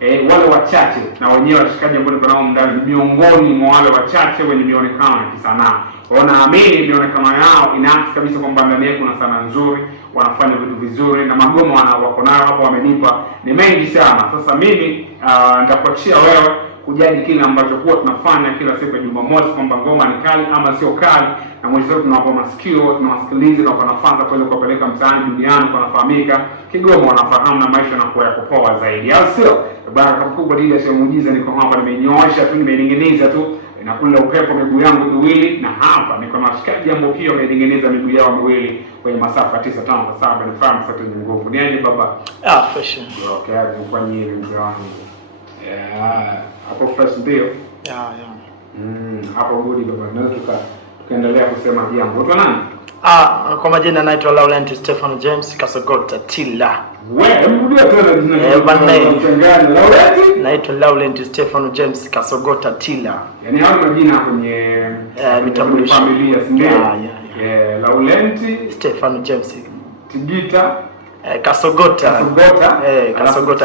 wale wachache na wenyewe washikaji ambao niko nao ndani miongoni mwa wale wachache wenye mionekano ya kisanaa. Kwa naamini mionekano yao inaakisi kabisa kwamba ndani yake kuna sanaa nzuri, wanafanya vitu vizuri na magoma wako nayo hapo wamenipa ni mengi sana. Sasa mimi nitakuachia wewe kujaji kile ambacho huwa tunafanya kila siku ya Jumamosi kwamba ngoma ni kali ama sio kali, na mwisho tunawapa masikio, tunawasikiliza na wanafanya kwa ile kupeleka mtaani duniani kwa nafahamika Kigoma wanafahamu na maisha yanakuwa yako poa zaidi, au sio? Baraka kubwa ile sio muujiza, niko hapa nimenyoosha tu nimening'iniza tu na kula upepo miguu yangu miwili, na hapa niko na washikaji ambao pia wamening'iniza miguu yao miwili kwenye masafa 957 ni fahamu sote ni nguvu. Ni aje baba? Fresh. Okay, kwa nyinyi mzee wangu. Hapo fresh ndio. Hapo good baba. Naweza tukaendelea kusema jambo. Watu nani? Kwa majina naitwa Laurent Stefano James Kasogota Tilla. Wewe mrudia tena jina Laurent? Naitwa Laurent Stefano James Kasogota Tilla. Yaani hao majina kwenye vitambulisho familia si ndio? Laurent Stefano James Tigita Kasogota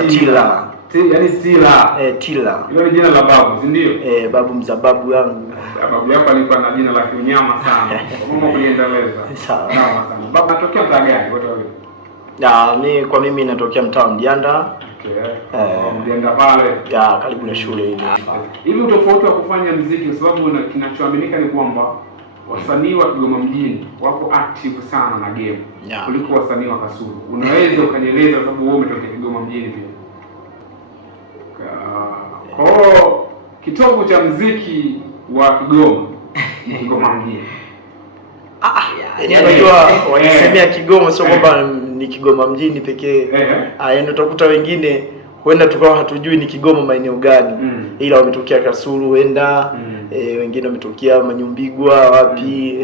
Tilla. Yaani Tilla. Tilla. Hilo ni jina la babu, si ndio? Babu mzababu yangu. Babu yako alikuwa na jina la kiunyama sana. Kama kuliendeleza. Sawa. Sawa sana. Baba natokea mtaa gani wote wawili? Kwa mimi natokea mtaa Mdianda. Mdianda pale. Karibu na shule ile. Hivi utofauti wa kufanya muziki kwa sababu kinachoaminika ni kwamba wasanii wa Kigoma mjini wako active sana na game kuliko wasanii wa Kasulu. Unaweza ukanieleza sababu wewe umetokea Kigoma mjini pia? Kwa kitovu cha muziki wa Kigoma ni Kigoma mjini. Unajua wakisemea Kigoma sio kwamba ni Kigoma mjini pekee. Yaani utakuta wengine huenda tukawa hatujui ni Kigoma maeneo gani. Ila wametokea Kasulu huenda wengine wametokea Manyumbigwa wapi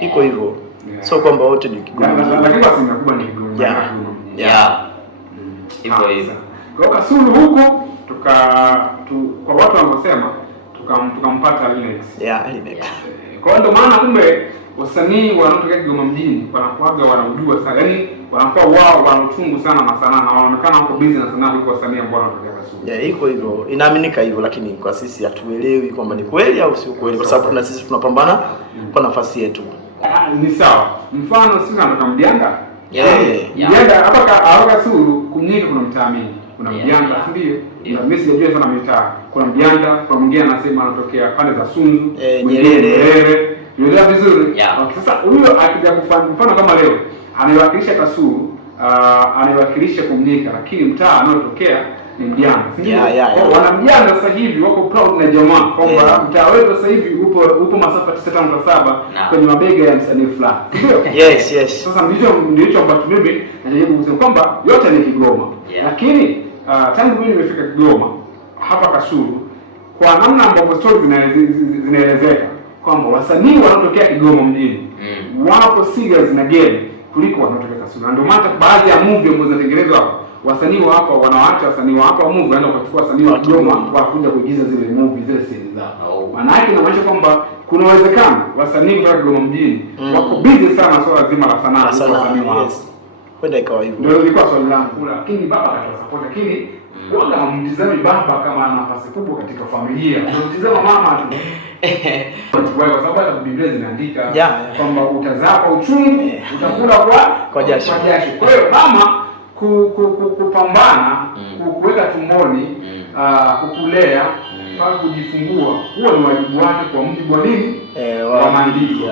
iko hivyo. Sio kwamba wote ni Kigoma. Lakini basi mkubwa ni Kigoma. Hivyo hivyo. Kwa Kasulu huko kwa watu wanaosema tukampata Linux. Linux. Kwa ndio maana kumbe wasanii wanaotokea Kigoma mjini wanakuaga wanaujua sana. Yaani wanakuwa wao wanachungu sana na sanaa na wanaonekana wako busy na sanaa kuliko wasanii ambao wanatokea Kasulu. Iko hivyo. Inaaminika hivyo, lakini kwa sisi hatuelewi kwamba ni kweli au sio kweli kwa sababu na sisi tunapambana kwa nafasi yetu. Ni sawa. Mfano sisi tunatoka Mdianda. Mdianda hapa Kasulu kumnyika kuna mtaa mingi. Kuna Mdianda, ndio. Mimi sijajua sana mitaa. Kuna Mdianda, kuna mwingine anasema anatokea pande za Sunzu, Nyerere. Unaelewa vizuri? Sasa huyo akija kufanya mfano kama leo, anawakilisha Kasulu, anawakilisha Kumnyika, lakini mtaa anaotokea ni Mdianda. Wana Mdianda sasa hivi wako proud na jamaa kwamba mtaa wetu sasa hivi upo masafa 957 kwenye mabega ya msanii fulani. Ndio? Yes. Sasa ndicho ambacho mimi najaribu kusema kwamba yote ni Kigoma. Lakini tangu mimi nimefika Kigoma hapa Kasulu, kwa namna ambavyo stories zinaelezeka kwamba wasanii wanaotokea Kigoma mjini wapo serious na game kuliko wanaotokea Kasulu. Ndio maana baadhi ya movie ambazo zinatengenezwa hapa, wasanii wa hapa wanawaacha wasanii wa hapa movie wanaenda kuchukua wasanii wa Kigoma wakuja kuigiza zile movie zile scenes zao. Maana yake inamaanisha kwamba kuna uwezekano wasanii kutoka Kigoma mjini wako busy sana swala zima la sanaa kuliko wasanii wa hapa. Kwenda ikawa hivyo. Ndio ilikuwa swali langu. Lakini baba akatoa support, lakini wala hamtizami baba kama ana nafasi kubwa katika familia. Unamtizama mama tu. Kwa sababu hata Biblia zinaandika kwamba utazaa kwa uchungu, utakula kwa jasho. Kwa hiyo mama kupambana, kuweka tumboni, kukulea, mpaka kujifungua, huo ni wajibu wake kwa mujibu wa nini? Wa maandiko.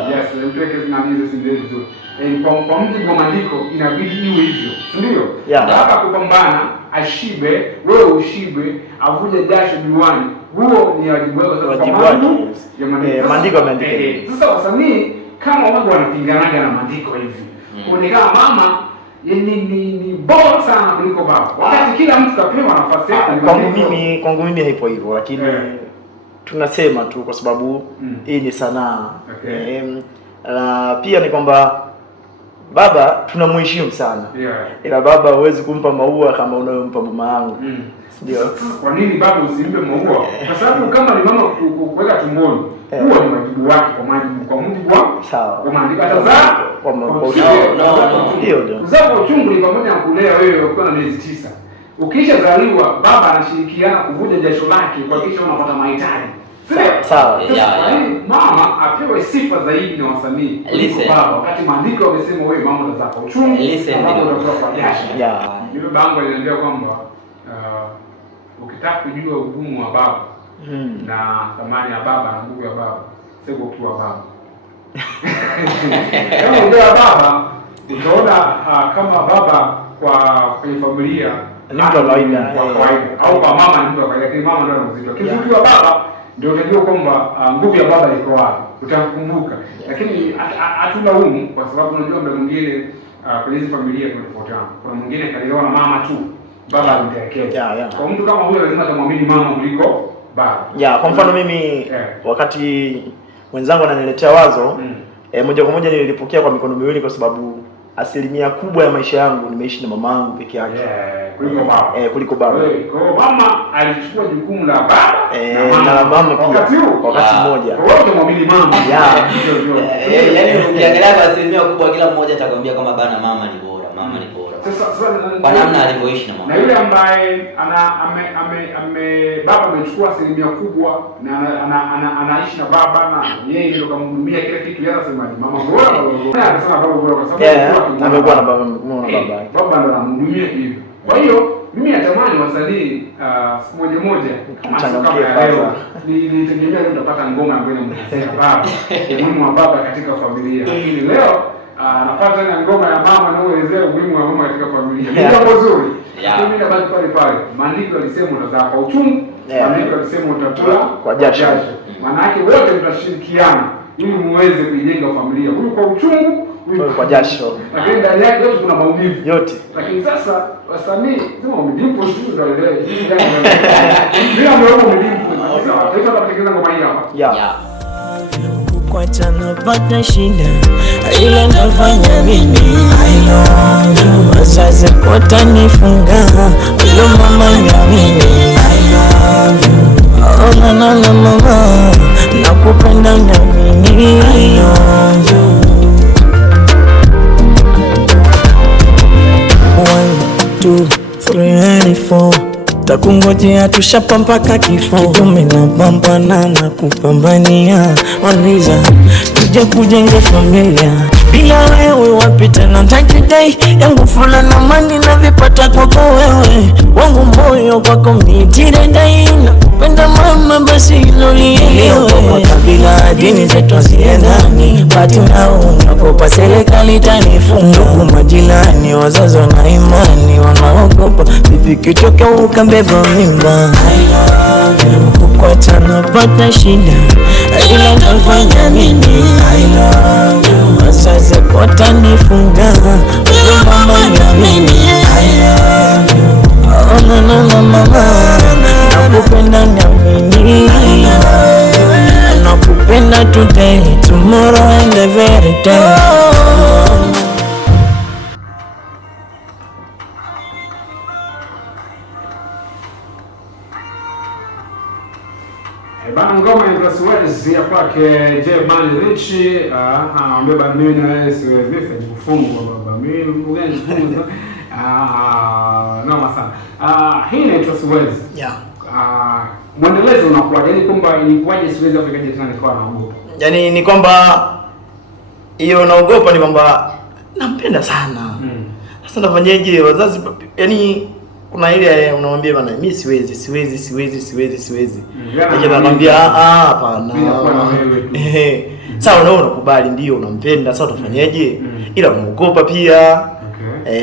Mpeke zinamize sindezo. Kwa mujibu wa maandiko inabidi iwe hivyo. Ndio? Baba kupambana, ashibe, wewe ushibe, avuje jasho juani. Huo ni wajibu wako kwa maandiko yameandika. Sasa wasanii kama wao wanapinganaga na maandiko hivi. Kuonekana mama ni bora sana kuliko baba. Wakati kila mtu kapewa nafasi yake. Kwangu mimi haipo hivyo, lakini tunasema tu kwa sababu hii ni sanaa. Pia ni kwamba baba tunamheshimu sana. Ila baba huwezi kumpa maua kama unayompa mama yangu. Ndio. Kwa nini baba usimpe maua? Kwa sababu kama ni mama kuweka tumboni, huo ni wajibu wake kwa mujibu wa sawa. Kwa maandiko atazaa kwa ndio. Uzao uchungu ni pamoja na kulea wewe ukiwa na miezi 9. ukishazaliwa baba anashirikiana kuvuja jasho lake kuhakikisha unapata mahitaji. Sawa. Mama apewe sifa zaidi na wasanii kuliko baba, wakati maandiko yamesema wewe mama unazaa uchungu, baba unatoa kwa jasho. Yule bango linaambia kwamba ukitaka kujua ugumu wa baba na thamani ya baba na nguvu ya baba, sasa ukiwa baba. Kama unajua baba, utaona kama baba kwenye familia ni mtu wa kawaida au kwa mama ni mtu wa kawaida, lakini mama ndio anazitoa. Kitu wa baba ndio unajua kwamba nguvu ya baba iko wapi, utakumbuka. Lakini hatulaumu kwa sababu unajua muda mwingine kwenye hizo familia tunatofautiana. Kuna mwingine kalelewa na mama tu, baba alimtelekeza. Kwa mtu kama huyo lazima atamwamini mama kuliko baba. Kwa mfano mimi wakati wenzangu ananiletea wazo moja kwa moja nilipokea kwa mikono miwili, kwa sababu asilimia kubwa ya maisha yangu nimeishi na mama yangu peke yake kuliko baba. Kwa mama alichukua jukumu la baba na mama pia wakati mmoja. Wote muamini mama. Yaani ukiangalia kwa asilimia kubwa kila mmoja atakwambia kama bana mama ni bora, mama ni bora. Sasa kwa namna alivyoishi na mama. Na yule ambaye baba amechukua asilimia kubwa na anaishi na baba na yeye ndio kamhudumia kila kitu, yeye anasema mama bora, anasema baba bora kwa sababu amekuwa na baba yake. Baba ndo anamhudumia hivyo. Kwa hiyo mimi natamani wasanii siku moja kama leo nitegemea leo utapata ngoma ambayo inamhusisha baba, umuhimu wa baba katika familia. Lakini leo napata na ngoma ya mama na uelezea umuhimu wa mama katika familia. Ni jambo zuri. Mimi nabaki pale. Maandiko yalisema utazaa kwa uchungu, maandiko yalisema utakula kwa jasho. Maana yake wote mtashirikiana ili muweze kuijenga familia. Huyu kwa uchungu, huyu kwa jasho. Lakini ndani yake yote kuna maumivu. Yote. Lakini sasa wasanii sema wamedimpo shughuli za leo. Ndio ambao wamedimpo. Sawa. Taifa tunatekeleza ngoma hii hapa. Kuachana pata shida, ila nafanya nini? I love you. Wazazi kota nifunga, ilo mama nyamini. I love you. Oh na mama, nakupenda nyamini. I love you. 1, 2, 3 and 4 takungojea tushapa mpaka kifo. Kidume na pambana na kupambania waniza tuje kujenga familia. Bila wewe wapi tena nitajidai, yangu fula na mani na vipata kwako wewe. Wangu moyo kwako mitirendai, nakupenda mama basi hilo lielewe. Kabila dini zetu haziendani, bati nao unakopa serikali tanifunga. Ndugu majirani wazazi na imani wanaogopa, vipi kitoka ukambeba mimba. I love you. Kukuachana pata shida, ila nafanya nini? I love you. Wazazi kota nifunga, ilo mama nyamini. I love you. Oh na mama, nakupenda nyamini. I love you. Nakupenda today, tomorrow and every day. Bana ngoma ya Siwezi ya kwake J Mani Rich, anaambia bana mimi na wewe siwezi kufungwa baba. Mimi mgeni kufungwa. Noma sana. Hii inaitwa Siwezi. Mwendelezo unakuwa yani kwamba ilikuwaje Siwezi Afrika tena nikawa naogopa. Yaani ni kwamba hiyo naogopa ni kwamba nampenda sana. Sasa nafanyaje wazazi yani kuna ile unamwambia bana mimi siwezi. Lakini anakuambia hapana. Sawa, unaona unakubali ndio unampenda, sasa utafanyaje? Ila unaogopa pia.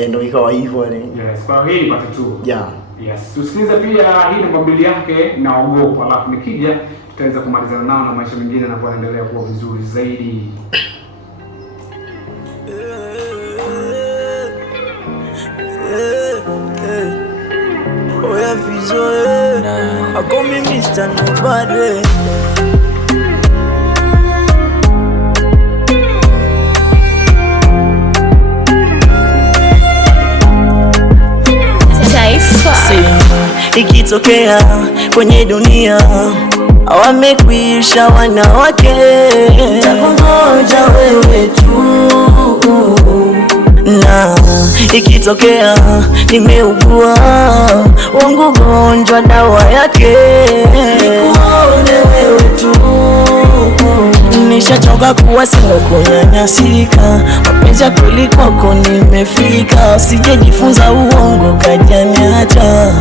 Ndio ikawa hivyo yani. Yes, kwa hii pata tu. Yes, tusikilize pia hii ni mbili yake naogopa, alafu nikija tutaweza kumalizana nao na maisha mengine yanapoa endelea kuwa vizuri zaidi. Oya vizoe, ako mimi Mr. Nobody. Ikitokea kwenye dunia wamekwisha wanawake, takungoja wewe tu na ikitokea nimeugua wangu gonjwa dawa yake nikuone wewe tu. Nishachoka kuwa singo kunyanyasika, mapenzi ya kweli kwako nimefika, sijejifunza uongo kajaniacha.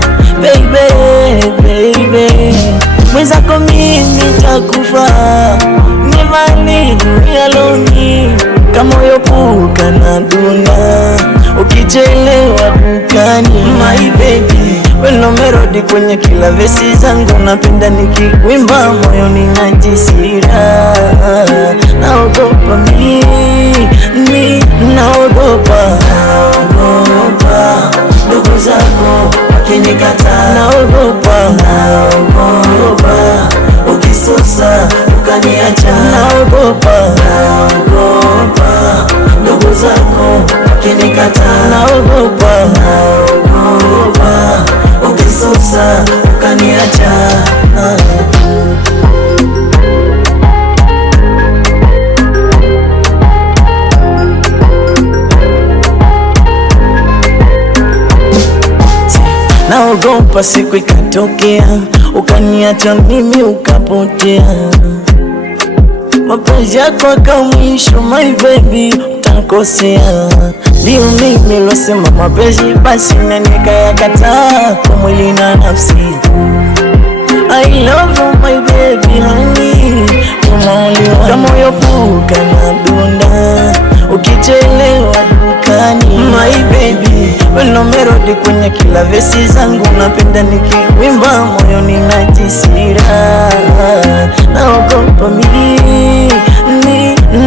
Baby, baby, mwenzako mimi takufa, never alone, kama yopuka na duna, ukichelewa dukani. My baby, weno melody kwenye kila vesi zangu, napenda nikikwimba moyoni najisira. Naogopa mimi, naogopa ndugu zako wakinikata, naogopa ukisusa ukaniacha, naogopa ndugu zako wakinikata, naogopa ukisusa ukaniacha. Naogopa siku ikatokea ukaniacha mimi ukapotea, mapenzi yako kwa mwisho my baby utankosea. Ndio mimi losema mapenzi basi na nikayakataa kwa mwili na nafsi. I love you my baby honey, kama uyopuka na dunda, ukichelewa dukani. My baby, weno melody kwenye kila vesi zangu, napenda nikiwimba moyoni najisira. Naogopa mimi,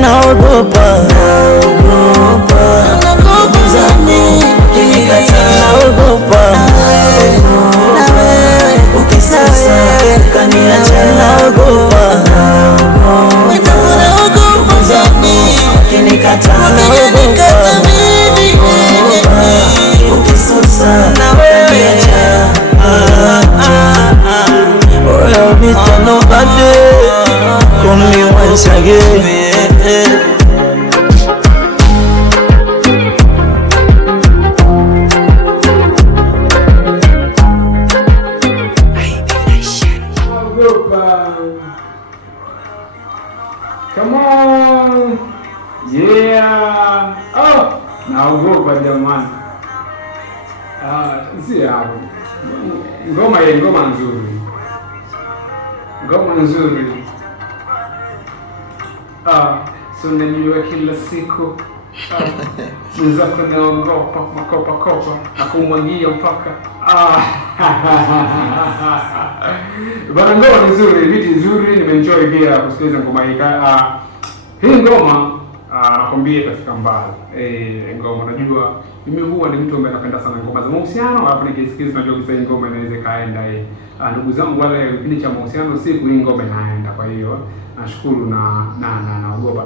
naogopa naogopa ukisasa ukaniacha, naogopa ukinikata, naogopa ukisusa ukaniacha. Well, Mr. Nobody, come me once again. Come on. Yeah. Oh, naogopa jamani. Si hapo. Ngoma nzuri. Ngoma nzuri. So najua kila siku. Mwenzako naogopa makopa nakumwangia mpaka. Bana, ngoma nzuri, biti nzuri, nimeenjoy pia kusikiliza ngoma hii. Hii ngoma nakwambia itafika mbali. Ngoma najua mimi huwa ni mtu ambaye anapenda sana ngoma za mahusiano, alafu nikisikiliza najua kisa ngoma inaweza kaenda hii. Ndugu zangu wale kipindi cha mahusiano siku hii ngoma inaenda. Kwa hiyo nashukuru na naogopa.